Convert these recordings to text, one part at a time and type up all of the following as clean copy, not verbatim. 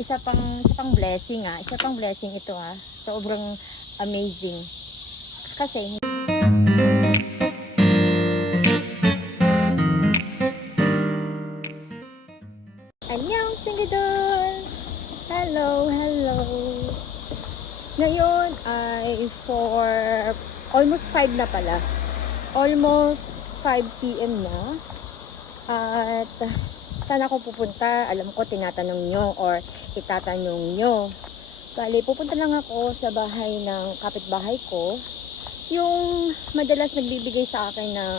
Isa pang blessing isa pang blessing ito sobrang amazing kasi anyang singadon. Hello. Ngayon ay for almost 5 na pala. Almost 5 PM na. At saan ako pupunta? Alam ko tinatanong nyo or itatanong nyo. Bali, pupunta lang ako sa bahay ng kapitbahay ko. Yung madalas nagbibigay sa akin ng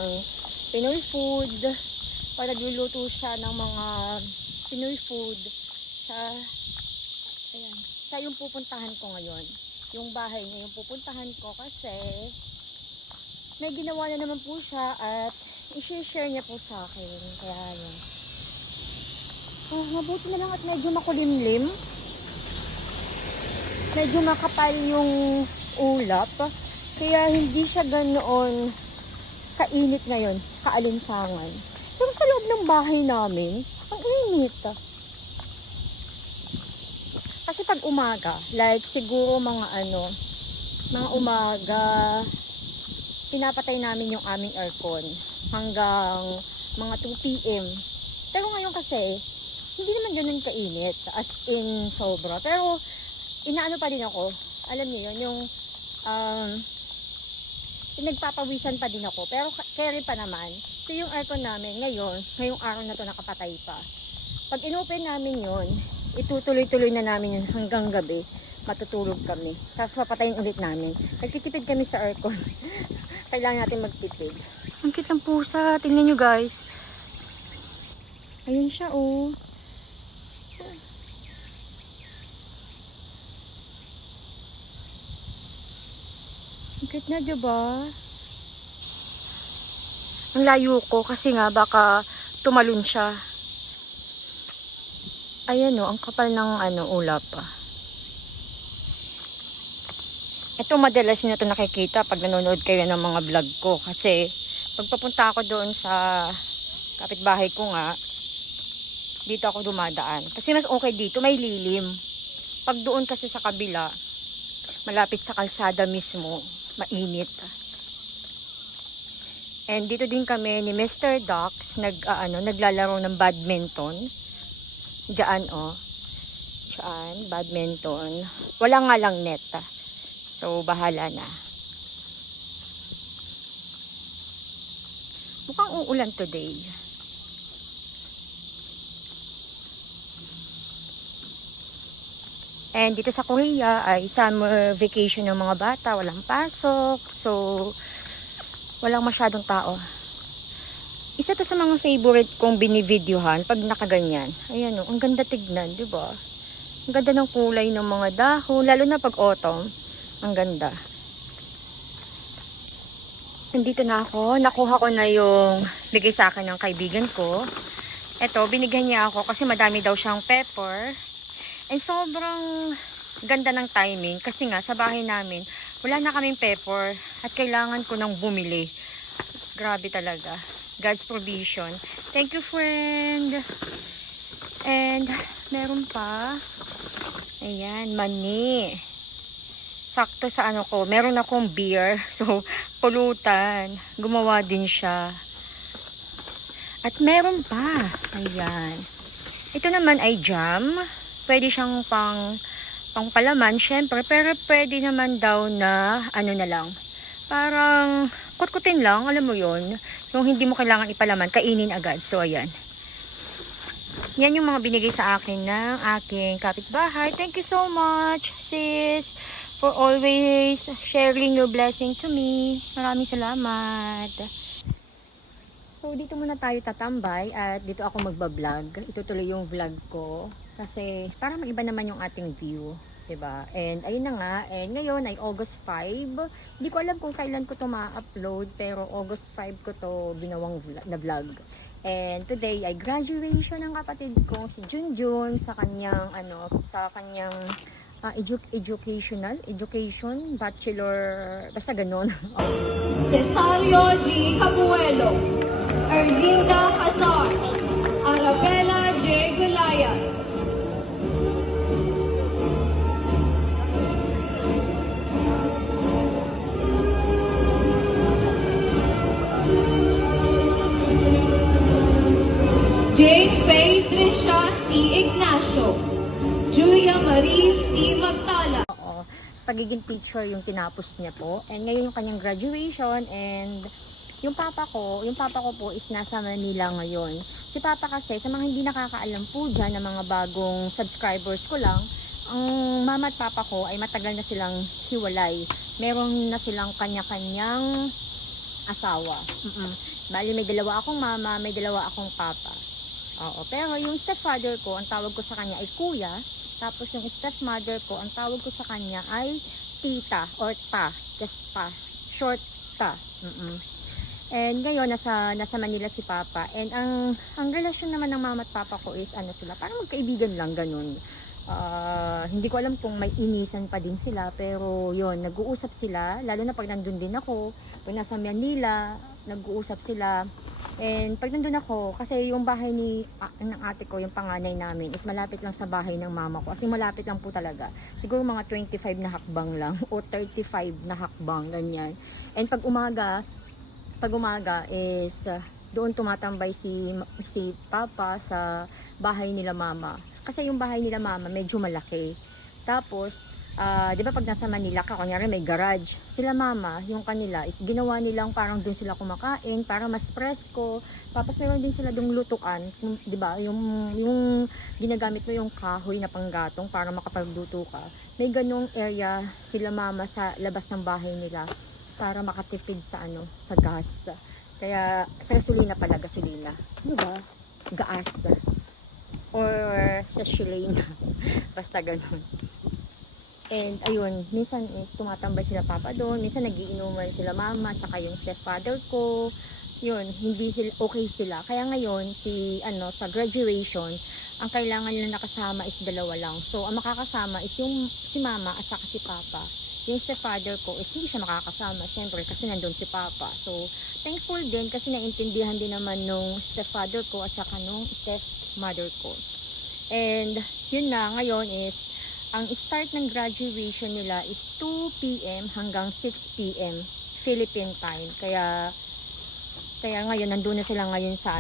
Pinoy food. Pag nagluluto siya ng mga Pinoy food. Siya yung pupuntahan ko ngayon. Yung bahay niya yung pupuntahan ko kasi may ginawa na naman po siya at i-share niya po sa akin. Kaya yun. Mabuti na lang at medyo makulimlim. Medyo makapal yung ulap. Kaya hindi siya ganoon kainit ngayon, kaalinsangan. Pero sa loob ng bahay namin, ang init. Kasi pag umaga, like siguro mga umaga, pinapatay namin yung aming aircon hanggang mga 2 PM. Pero ngayon kasi, hindi naman ganun kainit, as in sobra. Pero, inaano pa din ako, alam niyo yun, yung, pinagpapawisan pa din ako. Pero, carry pa naman. So, yung aircon namin, ngayong araw na to nakapatay pa. Pag inopen namin yun, itutuloy-tuloy na namin yun hanggang gabi. Matutulog kami. Tapos papatayin ulit namin. Nagtitipid kami sa aircon. Kailangan natin magtipid. Ang cute ng pusa. Tingnan nyo guys. Ayun siya oh. Ang cute na diba? Ang layo ko kasi nga baka tumalon siya. Ayan o, ang kapal ng ulap. Ito madalas nyo ito nakikita pag nanonood kayo ng mga vlog ko. Kasi pagpapunta ako doon sa kapitbahay ko nga, dito ako dumadaan. Kasi mas okay dito, may lilim. Pag doon kasi sa kabila, malapit sa kalsada mismo, mainit. And dito din kami ni Mr. Dax naglalaro ng badminton. Diyan Diyan, badminton. Wala nga lang net. So, bahala na. Mukhang uulan today. And dito sa Korea ay summer vacation ng mga bata. Walang pasok. So, walang masyadong tao. Isa to sa mga favorite kong binivideohan pag nakaganyan. Ayan ang ganda tignan, di ba? Ang ganda ng kulay ng mga dahon, lalo na pag autumn. Ang ganda. Nandito na ako. Nakuha ko na yung bigay sa akin ng kaibigan ko. Ito, binigyan niya ako kasi madami daw siyang pepper. And sobrang ganda ng timing kasi nga sa bahay namin, wala na kaming pepper at kailangan ko nang bumili. Grabe talaga. God's provision. Thank you, friend. And meron pa. Ayan, mani. Sakto sa ko. Meron akong beer. So, pulutan. Gumawa din siya. At meron pa. Ayan. Ito naman ay jam. Pwede siyang pang palaman, syempre. Pero pwede naman daw na, na lang. Parang, kutkutin lang. Alam mo yon. Yung hindi mo kailangan ipalaman, kainin agad. So, ayan. Yan yung mga binigay sa akin ng aking kapitbahay. Thank you so much, sis, for always sharing your blessing to me. Maraming salamat. So, dito muna tayo tatambay at dito ako magbablog. Itutuloy yung vlog ko kasi para maiba naman yung ating view. Diba? And ayun na nga, and ngayon ay August 5. Hindi ko alam kung kailan ko to ma-upload, pero August 5 ko to ginawang vlog. And today ay graduation ng kapatid ko si Junjun sa kanyang education, bachelor, basta ganon. Cesario G. Cabuelo, Erlinda Hazard, Arabella J. Gulaya, Ignacio. Julia Marie C. Magtala. Oo, pagiging teacher yung tinapos niya po. And ngayon yung kanyang graduation. And yung papa ko po is nasa Manila ngayon. Si papa kasi, sa mga hindi nakakaalam po dyan, ng mga bagong subscribers ko lang, ang mama at papa ko ay matagal na silang hiwalay. Meron na silang kanya-kanyang asawa. Bali, may dalawa akong mama, may dalawa akong papa. Oo, pero yung stepfather ko, ang tawag ko sa kanya ay kuya. Tapos yung stepmother ko, ang tawag ko sa kanya ay tita or ta. Just pa. Short ta. And ngayon, nasa Manila si papa. And ang relasyon naman ng mama at papa ko is ano sila, parang magkaibigan lang, ganun. Hindi ko alam kung may inisan pa din sila, pero yon, nag-uusap sila, lalo na pag nandun din ako, pag nasa Manila, nag-uusap sila. And pag nandun ako, kasi yung bahay ng ate ko, yung panganay namin, is malapit lang sa bahay ng mama ko. Kasi malapit lang po talaga. Siguro mga 25 na hakbang lang, o 35 na hakbang, ganyan. And pag umaga is doon tumatambay si papa sa bahay nila mama. Kasi yung bahay nila mama medyo malaki. Tapos, di ba pag nasa Manila ka, kunyari may garage. Sila mama, yung kanila is ginawa nilang parang doon sila kumakain para mas presko. Tapos meron din sila dong lutuan, di ba? Yung ginagamit mo yung kahoy na panggatong para makapagluto ka. May ganong area sila mama sa labas ng bahay nila para makatipid sa sa gas. Kaya sa gasolina pala, gasolina. Di ba? Gas. Or sa Shilane. Basta ganun. And ayun, minsan tumatambay sila papa doon, minsan nagiinuman sila mama, tsaka yung stepfather ko. Yun, hindi sila okay sila. Kaya ngayon sa graduation, ang kailangan nila nakasama is dalawa lang. So ang makakasama is yung si mama at saka si papa. Yung stepfather ko is hindi siya makakasama, syempre kasi nandun si papa. So thankful din kasi naintindihan din naman nung stepfather ko at saka nung stepmother ko. And yun na, ngayon is ang start ng graduation nila is 2 p.m. hanggang 6 p.m. Philippine time. Kaya ngayon nandun na sila ngayon sa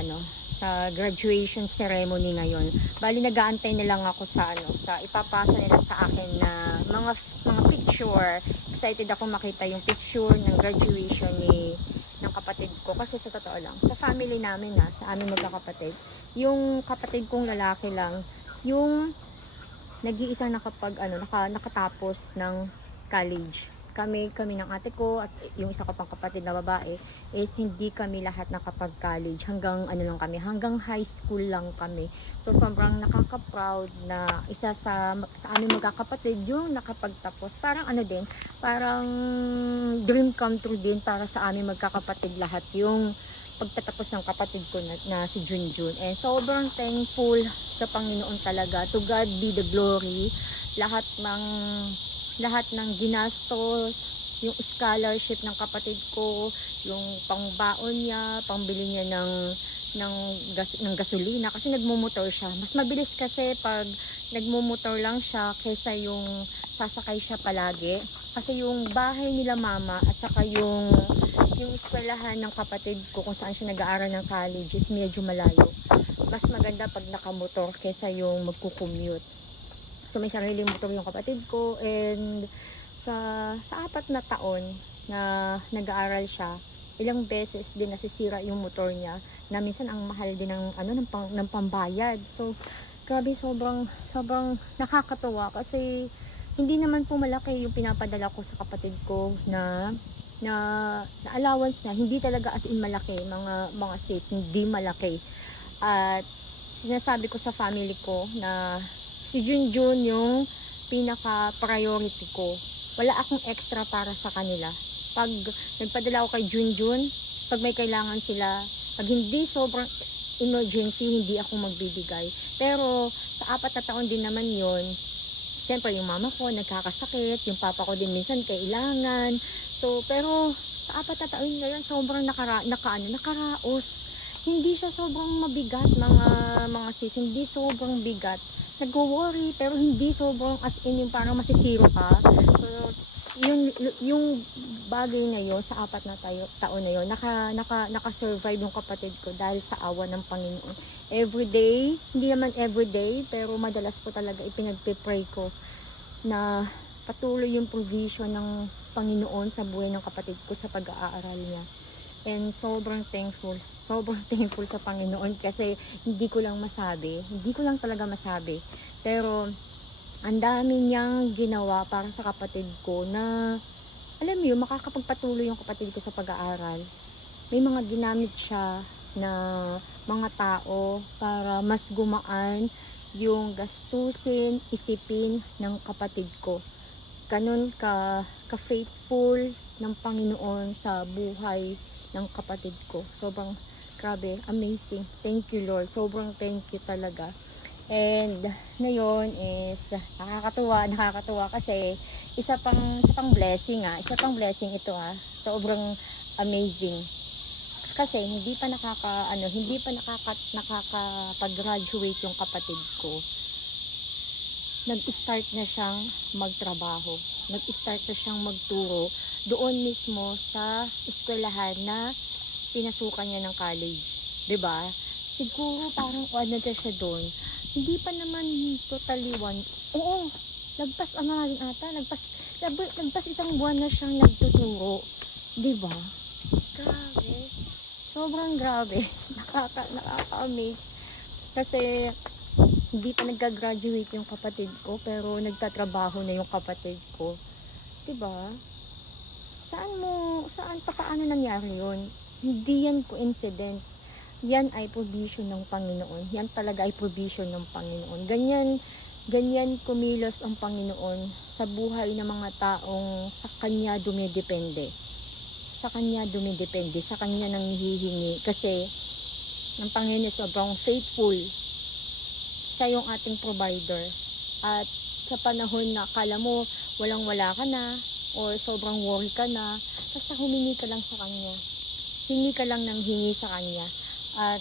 graduation ceremony ngayon. Bali nag-aantay na lang ako sa ipapasa nila sa akin na mga picture. Excited ako makita yung picture ng graduation ng kapatid ko kasi sa totoo lang, sa family namin sa aming magkakapatid, yung kapatid kong lalaki lang yung nag-iisang nakatapos ng college. Kami ng ate ko at yung isa ko pang kapatid na babae is hindi kami lahat nakapag-college. Hanggang hanggang high school lang kami. So sobrang nakaka-proud na isa sa aming magkakapatid yung nakapagtapos. Parang parang dream come true din para sa aming magkakapatid lahat yung pagtatapos ng kapatid ko na si Junjun. And sobrang thankful sa Panginoon talaga. To God be the glory. Lahat ng ginastos, yung scholarship ng kapatid ko, yung pangbaon niya, pangbili niya ng gasolina kasi nagmumotor siya. Mas mabilis kasi pag nagmumotor lang siya kaysa yung sasakay siya palagi. Kasi yung bahay nila mama at saka yung eskwelahan ng kapatid ko kung saan siya nag-aaral ng college is medyo malayo. Mas maganda pag nakamotor kaysa yung magkukommute. So may sariling motor yung kapatid ko, and sa 4 na taon na nag-aaral siya, ilang beses din nasisira yung motor niya na minsan ang mahal din ng pambayad. So grabe, sobrang nakakatuwa kasi hindi naman po malaki yung pinapadala ko sa kapatid ko na allowance na, hindi talaga as in malaki, mga sis, hindi malaki. At sinasabi ko sa family ko na si Junjun yung pinaka-priority ko. Wala akong extra para sa kanila. Pag nagpadala ako kay Junjun, pag may kailangan sila, pag hindi sobrang emergency, hindi ako magbibigay. Pero sa 4 na taon din naman yon, siyempre yung mama ko nagkakasakit, yung papa ko din minsan kailangan. So, pero sa 4 na taon ngayon, sobrang nakaraos. Hindi siya sobrang mabigat, mga sis, hindi sobrang bigat. Nag-worry, pero hindi sobrang as in yung parang masisiro ka. So, yung bagay na yon, sa 4 na taon na yon, naka-survive yung kapatid ko dahil sa awa ng Panginoon. Everyday, hindi naman everyday, pero madalas po talaga ipinagpipray ko na patuloy yung provision ng Panginoon sa buhay ng kapatid ko sa pag-aaral niya. And sobrang thankful sa Panginoon kasi hindi ko lang talaga masabi. Pero ang dami niyang ginawa para sa kapatid ko na, alam mo yun, makakapagpatuloy yung kapatid ko sa pag-aaral. May mga ginamit siya na mga tao para mas gumaan yung gastusin, isipin ng kapatid ko. Ganun ka-faithful ng Panginoon sa buhay ng kapatid ko. Sobrang grabe, amazing. Thank you, Lord. Sobrang thank you talaga. And ngayon is nakakatuwa kasi isa pang blessing ito Sobrang amazing. Kasi hindi pa nakakapag-graduate yung kapatid ko. Nag-start na siyang magtrabaho. Nag-start na siyang magturo doon mismo sa eskwelahan na pinasukan niya ng college. 'Di ba? Siguro parang na siya doon. Hindi pa naman totally Oo, lagpas isang buwan na siyang nagtuturo. 'Di ba? Grabe. Sobrang grabe. Nakaka-amaze. Kasi hindi pa nagka-graduate yung kapatid ko, pero nagtatrabaho na yung kapatid ko. 'Di ba? Paano nangyari yun? Hindi yan coincidence. Yan ay provision ng Panginoon. Yan talaga ay provision ng Panginoon. Ganyan kumilos ang Panginoon sa buhay ng mga taong sa Kanya dumidepende. Sa Kanya nang hihingi. Kasi ang Panginoon sobrang faithful. Siya yung ating provider. At sa panahon na akala mo walang-wala ka na, or sobrang worry ka na, basta humingi ka lang sa Kanya. Hingi ka lang ng hingi sa Kanya. At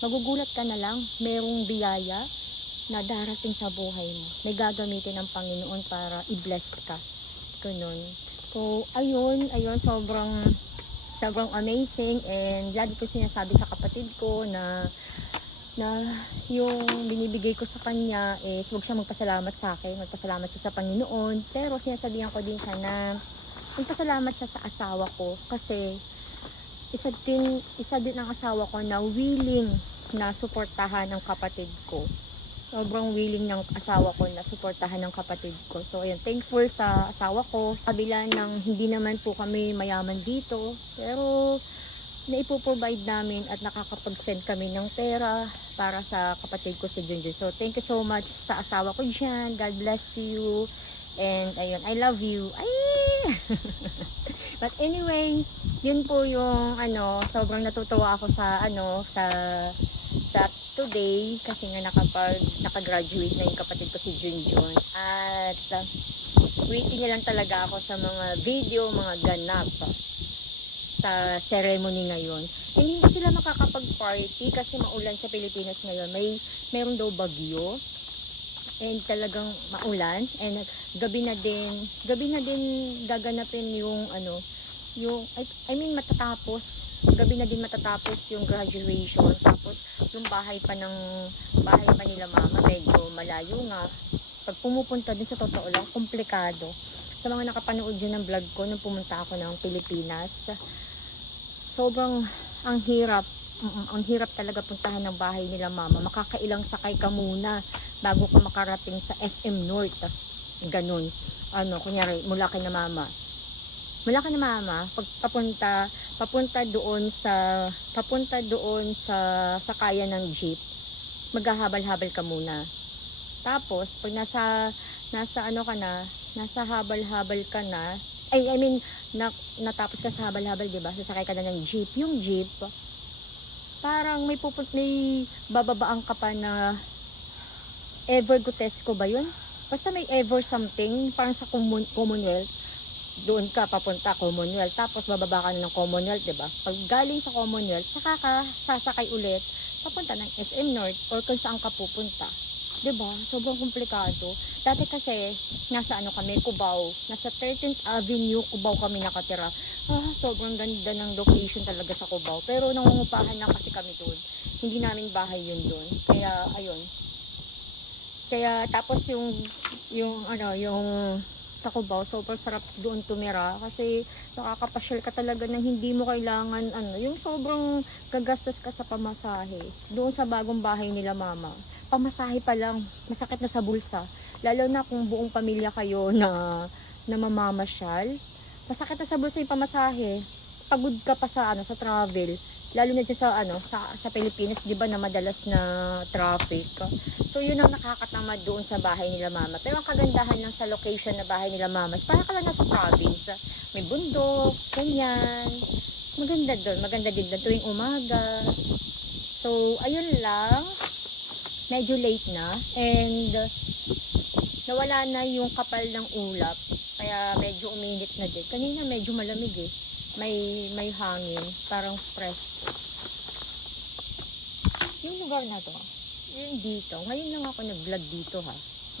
magugulat ka na lang, merong biyaya na darating sa buhay mo. May gagamitin ng Panginoon para i-bless ka. Ganun. So, ayun, sobrang amazing, and lagi ko sinasabi sa kapatid ko na yung binibigay ko sa kanya is huwag siya magpasalamat sa akin, magpasalamat siya sa Panginoon, pero sinasabihan ko din siya na magpasalamat siya sa asawa ko kasi isa din ang asawa ko na willing na suportahan ng kapatid ko. Sobrang willing ng asawa ko na suportahan ng kapatid ko. So ayun, thankful sa asawa ko. Kabila ng hindi naman po kami mayaman dito, pero naipoprovide namin at nakakapag-send kami ng pera para sa kapatid ko si Junjun. So, thank you so much sa asawa ko dyan. God bless you. And, ayun, I love you. Ay! But anyway, yun po yung, sobrang natutuwa ako sa today. Kasi nga naka-graduate na yung kapatid ko si Junjun. At, waiting na lang talaga ako sa mga video, mga ganap sa ceremony ngayon. Hindi sila makakapag-party kasi maulan sa Pilipinas ngayon. Meron daw bagyo and talagang maulan, and gabi na din gaganapin yung gabi na din matatapos yung graduation. Tapos yung bahay pa nila mama medyo malayo nga. Pag pumupunta din, sa totoo lang, komplikado. Sa mga nakapanood yun ng vlog ko nung pumunta ako ng Pilipinas, sobrang ang hirap talaga puntahan ng bahay nila mama. Makakailang sakay ka muna bago ka makarating sa SM North. Ganun. Kunyari, mula kay na mama, pag papunta doon sa sakayan ng jeep, maghahabal-habal ka muna. Tapos, pag nasa habal-habal ka na, natapos ka sa habal-habal, diba? Sasakay ka na ng jeep. Yung jeep, parang may bababaan ka pa na Ever Gutesco ba yun? Basta may Ever something, parang sa Commonwealth. Doon ka papunta Commonwealth, tapos bababa ka na ng Commonwealth, diba? Pag galing sa Commonwealth, saka ka sasakay ulit papunta ng SM North or kung saan ka pupunta. 'Diba? Sobrang komplikado. Dati kasi, nasa ano kami, Cubao. Nasa 13th Avenue, Cubao kami nakatira. Sobrang ganda ng location talaga sa Cubao. Pero nangungupahan lang kasi kami doon. Hindi namin bahay yun doon. Kaya, ayun. Kaya, tapos yung sa Cubao, sobrang sarap doon tumira. Kasi, nakakapasyal ka talaga na hindi mo kailangan, yung sobrang gagastos ka sa pamasahe. Doon sa bagong bahay nila mama. Pamasahe pa lang, masakit na sa bulsa. Lalo na kung buong pamilya kayo na mamamasyal. Masakit na sa bulsa yung pamasahe. Pagod ka pa sa sa travel. Lalo na dyan sa Pilipinas, 'di ba, na madalas na traffic. So yun ang nakakatamad doon sa bahay nila mama. Pero ang kagandahan ng sa location na bahay nila mama, para ka lang nasa province. May bundok, ganyan. Maganda doon, maganda din doon tuwing umaga. So ayun lang. Medyo late na and nawala na yung kapal ng ulap, kaya medyo uminit na din. Kanina medyo malamig may hangin, parang fresh yung lugar na to. Yun dito, ngayon lang ako nag-vlog dito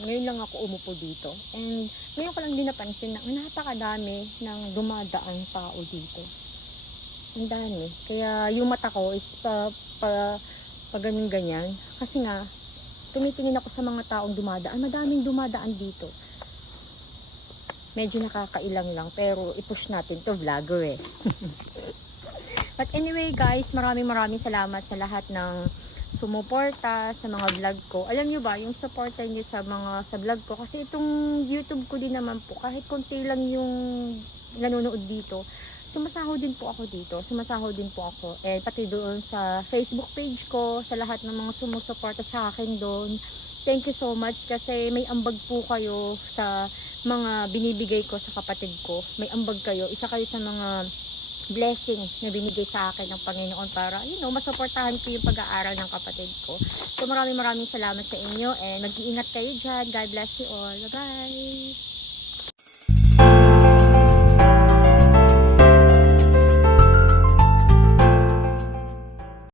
ngayon lang ako umupo dito, and ngayon ko lang din napansin na napakadami ng dumadaan tao dito. Ang dami, kaya yung mata ko is pa ganyan kasi nga tumitingin ako sa mga taong dumadaan. Madaming dumadaan dito. Medyo nakakailang lang, pero i-push natin to, vlogger But anyway guys, maraming salamat sa lahat ng sumuporta sa mga vlog ko. Alam nyo ba, yung supporter nyo sa vlog ko, kasi itong YouTube ko din naman po, kahit konti lang yung nanonood dito, sumasahod din po ako dito. Sumasahod din po ako. Pati doon sa Facebook page ko, sa lahat ng mga sumusuporta sa akin doon. Thank you so much kasi may ambag po kayo sa mga binibigay ko sa kapatid ko. May ambag kayo. Isa kayo sa mga blessing na binigay sa akin ng Panginoon para, masuportahan ko yung pag-aaral ng kapatid ko. So maraming salamat sa inyo and mag-iingat kayo dyan. God bless you all. Bye-bye!